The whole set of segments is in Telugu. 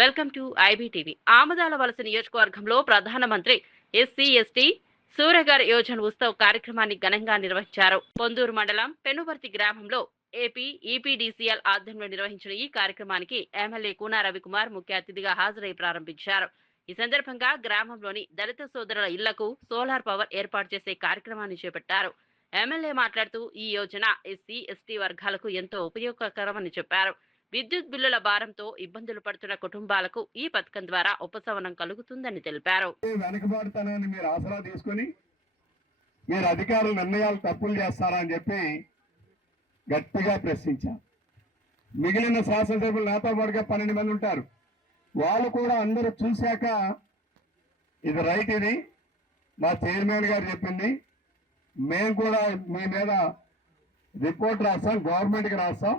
Welcome to IBTV. ఆమదాల వలస నియోజకవర్గంలో ప్రధానమంత్రి ఎస్సీ ఎస్టీ సూర్యగారి యోజన ఉత్సవ్ కార్యక్రమాన్ని ఘనంగా నిర్వహించారు. పొందూరు మండలం పెనువర్తి గ్రామంలో ఏపీ ఈపీడీసీఎల్ ఆధ్వర్యంలో నిర్వహించిన ఈ కార్యక్రమానికి ఎమ్మెల్యే కూనా రవికుమార్ ముఖ్య అతిథిగా హాజరై ప్రారంభించారు. ఈ సందర్భంగా గ్రామంలోని దళిత సోదరుల ఇళ్లకు సోలార్ పవర్ ఏర్పాటు చేసే కార్యక్రమాన్ని చేపట్టారు. ఎమ్మెల్యే మాట్లాడుతూ ఈ యోజన ఎస్సీ ఎస్టీ వర్గాలకు ఎంతో ఉపయోగకరమని చెప్పారు. విద్యుత్ బిల్లుల భారంతో ఇబ్బందులు పడుతున్న కుటుంబాలకు ఈ పథకం ద్వారా ఉపశమనం కలుగుతుందని తెలిపారు. వెనకబాటుతనాన్ని మీరు ఆసరా తీసుకుని మీరు అధికారుల నిర్ణయాలు తప్పులు చేస్తారా అని చెప్పి గట్టిగా ప్రశ్నించారు. మిగిలిన శాసనసభ్యులు నాతో పాటుగా 12 మంది ఉంటారు. వాళ్ళు కూడా అందరూ చూశాక ఇది రైట్, ఇది మా చైర్మన్ గారు చెప్పింది, మేము కూడా మీ మీద రిపోర్ట్ రాస్తాం, గవర్నమెంట్కి రాస్తాం,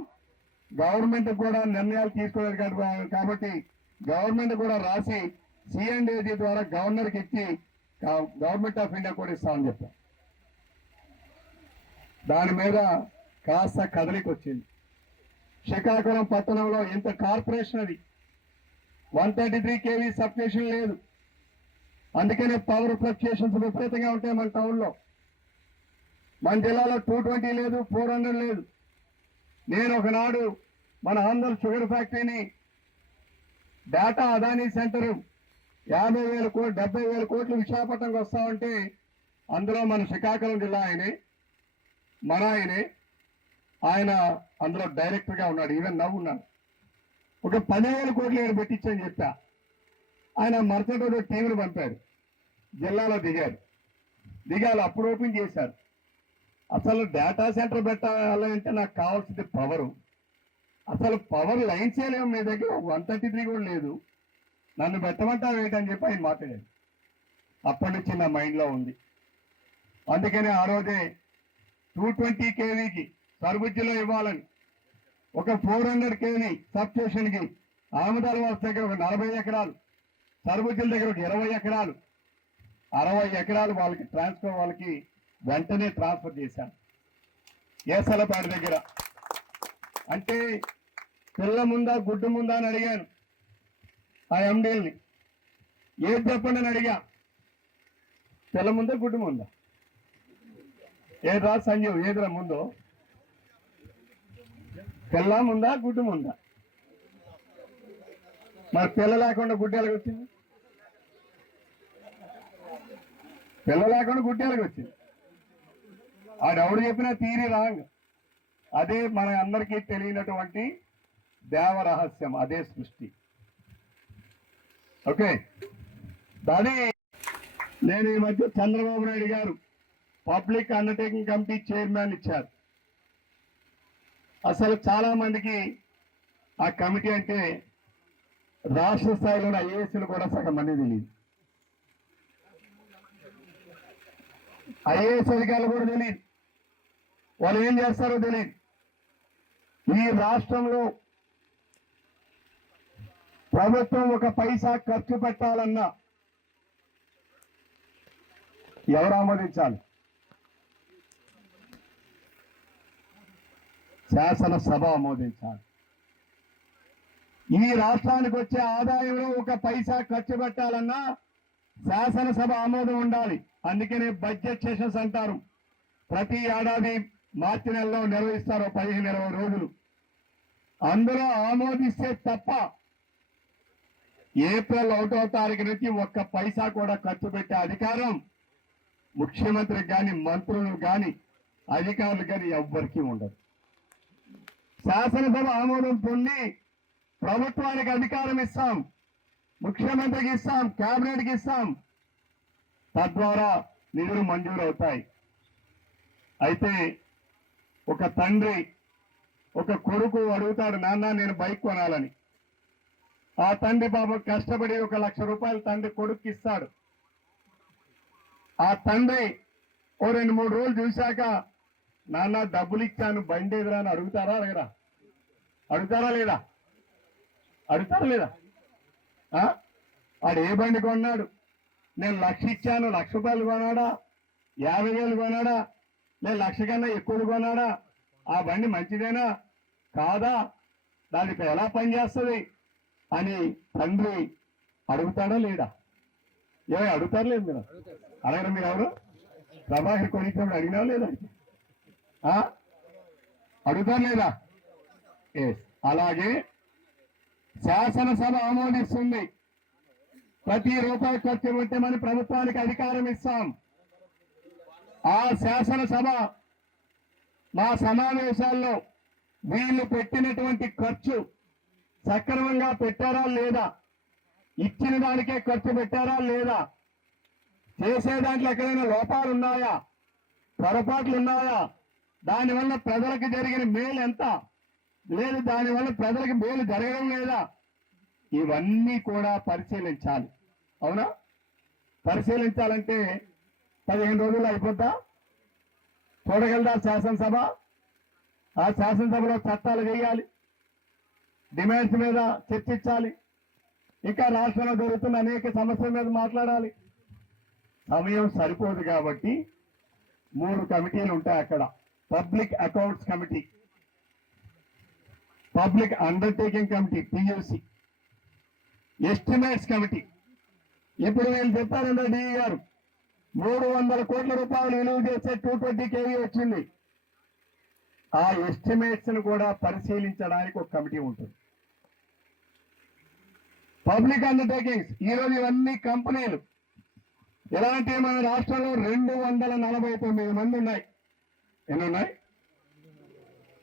గవర్నమెంట్ కూడా నిర్ణయాలు తీసుకోలేదు కాబట్టి గవర్నమెంట్ కూడా రాసి సిఎండ్ఏజీ ద్వారా గవర్నర్కి ఇచ్చి గవర్నమెంట్ ఆఫ్ ఇండియా కూడా ఇస్తామని చెప్పారు. దాని మీద కాస్త కదలికి వచ్చింది. శ్రీకాకుళం పట్టణంలో ఇంత కార్పొరేషన్ అది 133 kV సబ్స్టేషన్ లేదు. అందుకనే పవర్ ఫ్లక్చుయేషన్స్ విపరీతంగా ఉంటాయి మన టౌన్లో. మన జిల్లాలో 220 లేదు, 400 లేదు. నేను ఒకనాడు మన ఆంధ్ర షుగర్ ఫ్యాక్టరీని డేటా అదానీ సెంటర్ 50,000 కోట్లు 70,000 కోట్లు విశాఖపట్నంకి వస్తామంటే అందులో మన శ్రీకాకుళం జిల్లా ఆయన అందులో డైరెక్టర్గా ఉన్నాడు. ఈవెన్ నవ్వు ఉన్నాడు. ఒక 10,000 కోట్లు నేను పెట్టించని చెప్పా. ఆయన మరుసటి రోజు టీవీని పంపాడు, జిల్లాలో దిగాలి అప్పుడు ఓపెన్ చేశారు. అసలు డేటా సెంటర్ పెట్టాలంటే నాకు కావాల్సింది పవరు. అసలు పవర్ లైన్స్ లేవు మీ దగ్గర, 133 కూడా లేదు, నన్ను పెట్టమంటావు ఏంటని చెప్పి ఆయన మాట్లాడాడు. అప్పటి నుంచి నా మైండ్లో ఉంది. అందుకనే ఆ రోజే 220 kVకి సర్బుజ్జిలో ఇవ్వాలని, ఒక 400 kV సబ్స్టేషన్కి ఆమదాల వలస దగ్గర ఒక 40 ఎకరాలు, సర్బుజ్జిల దగ్గర ఒక 20 ఎకరాలు, 60 ఎకరాలు వాళ్ళకి ట్రాన్స్ఫర్ వాళ్ళకి వెంటనే ట్రాన్స్ఫర్ చేశాను. ఏసలపాడి దగ్గర అంటే పిల్ల ముందా గుడ్డు ముందా అని అడిగాను ఆ ఎండీల్ని. ఏది చెప్పండి అని అడిగా. పిల్ల ముందా గుడ్డు ముందా? ఏదిరా సంజీవ్, ఏదిరా ముందు? పిల్ల ముందా గుడ్డు ముందా? మరి పిల్ల లేకుండా గుడ్డు ఎలాగ వచ్చింది? పిల్ల లేకుండా గుడ్డు ఎలాగ వచ్చింది? ఆడెవడు చెప్పినా థియరీ రాంగ్. అదే మన అందరికీ తెలియనటువంటి దేవ రహస్యం, అదే సృష్టి. ఓకే, దాని నేను ఈ మధ్య చంద్రబాబు నాయుడు గారు పబ్లిక్ అండర్టేకింగ్ కమిటీ చైర్మన్ ఇచ్చారు. అసలు చాలా మందికి ఆ కమిటీ అంటే రాష్ట్ర స్థాయిలోని ఐఏఎస్లు కూడా సగం మంది తెలియదు, ఐఏఎస్ అధికారులు కూడా తెలియదు, వాళ్ళు ఏం చేస్తారో తెలియదు. ఈ రాష్ట్రంలో ప్రభుత్వం ఒక పైసా ఖర్చు పెట్టాలన్నా ఎవరు ఆమోదించాలి? శాసనసభ ఆమోదించాలి. ఈ రాష్ట్రానికి వచ్చే ఆదాయంలో ఒక పైసా ఖర్చు పెట్టాలన్నా శాసనసభ ఆమోదం ఉండాలి. అందుకనే బడ్జెట్ సెషన్స్ అంటారు. ప్రతి ఏడాది మార్చి నెలలో నిర్వహిస్తారు 15-20 రోజులు. అందులో ఆమోదిస్తే తప్ప ఏప్రిల్ 1వ తారీఖు నుంచి ఒక్క పైసా కూడా ఖర్చు పెట్టే అధికారం ముఖ్యమంత్రికి కానీ మంత్రులకు కానీ అధికారులకు కానీ ఎవ్వరికీ ఉండదు. శాసనసభ ఆమోదం పొంది ప్రభుత్వానికి అధికారం ఇస్తాం, ముఖ్యమంత్రికి ఇస్తాం, కేబినెట్కి ఇస్తాం. తద్వారా నిధులు మంజూరు అవుతాయి. అయితే ఒక తండ్రి ఒక కొడుకు అడుగుతాడు, నాన్న నేను బైక్ కొనాలని. ఆ తండ్రి బాబు కష్టపడి 1,00,000 రూపాయలు తండ్రి కొడుకు ఇస్తాడు. ఆ తండ్రి ఓ 2-3 రోజులు చూశాక, నాన్న డబ్బులు ఇచ్చాను బండి ఎదురా అని అడుగుతారా లేదా? అడుగుతారా లేదా? వాడు ఏ బండి కొన్నాడు? నేను 1,00,000 ఇచ్చాను, 1,00,000 రూపాయలు కొన్నాడా, 50,000 కొన్నాడా, నేను 1,00,000 కన్నా ఎక్కువ కొన్నాడా? ఆ బండి మంచిదేనా కాదా? దానికి ఎలా పనిచేస్తుంది? అని తండ్రి అడుగుతాడా లేడా? అడుగుతారు లేదు మీరు? అడగరు మీరు ఎవరు? ప్రభాకర్ కొనిచ్చినప్పుడు అడిగినా లేదా? అడుగుతారు లేదా? అలాగే శాసనసభ ఆమోదిస్తుంది. ప్రతి రూపాయి ఖర్చు పెట్టమని ప్రభుత్వానికి అధికారం ఇస్తాం. ఆ శాసనసభ మా సమావేశాల్లో వీళ్ళు పెట్టినటువంటి ఖర్చు సక్రమంగా పెట్టారా లేదా, ఇచ్చిన దానికే ఖర్చు పెట్టారా లేదా, చేసే దాంట్లో ఎక్కడైనా లోపాలు ఉన్నాయా, పొరపాట్లు ఉన్నాయా, దానివల్ల ప్రజలకు జరిగిన మేలు ఎంత, లేదు దానివల్ల ప్రజలకు మేలు జరగడం లేదా, ఇవన్నీ కూడా పరిశీలించాలి. అవునా? పరిశీలించాలంటే 15 రోజుల్లో అయిపోద్దా? చూడగలదా శాసనసభ? ఆ శాసనసభలో చట్టాలు వేయాలి, డిమాండ్స్ మీద చర్చించాలి, ఇంకా రాష్ట్రంలో జరుగుతున్న అనేక సమస్యల మీద మాట్లాడాలి. సమయం సరిపోదు కాబట్టి 3 కమిటీలు ఉంటాయి అక్కడ. Public accounts committee, public undertaking committee PUC, estimates committee. ఇప్పుడు వీళ్ళు చెప్పారంటే డిఈ గారు 300 కోట్ల రూపాయలు విలువ చేసే 220 kV వచ్చింది. ఆ ఎస్టిమేట్స్ ను కూడా పరిశీలించడానికి ఒక కమిటీ ఉంటుంది. పబ్లిక్ అండర్టేకింగ్స్, ఈరోజు ఇవన్నీ కంపెనీలు. ఎలాంటి మన రాష్ట్రంలో 249 మంది ఉన్నాయి. ఎన్ని ఉన్నాయి?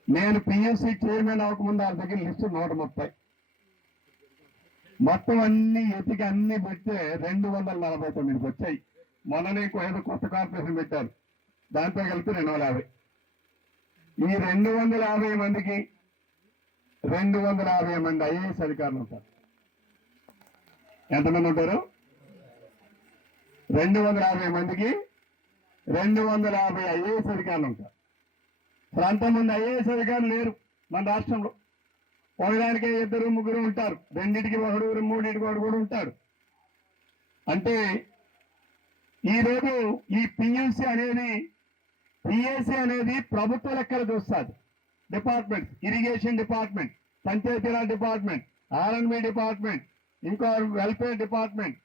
నేను పిఎస్సి చైర్మన్ అవ్వకముందు వాళ్ళ దగ్గర లిస్టు 130. మొత్తం అన్ని ఎతికి అన్ని పెడితే 249 వచ్చాయి. మొన్ననే ఏదో కొత్త కార్పొరేషన్ పెట్టారు, దాంతో కలిపి 250. ఈ 250 మందికి 250 మంది ఐఏఎస్ అధికారులు ఉంటారు. ఎంతమంది ఉంటారు? 250 మందికి 250 ఐఏఎస్ అధికారులు ఉంటారు. అంతమంది ఐఏఎస్ అధికారులు లేరు మన రాష్ట్రంలో. ఒకదానికే 2 3 ఉంటారు, 2టికి 1 3టికి 1 కూడా ఉంటాడు. అంటే ఈరోజు ఈ పిఎస్సి అనేది ప్రభుత్వ లెక్కలు చూస్తుంది. Department, irrigation department, Panchayati Raj department, R N B department, ఇంకా వెల్ఫేర్ డిపార్ట్మెంట్,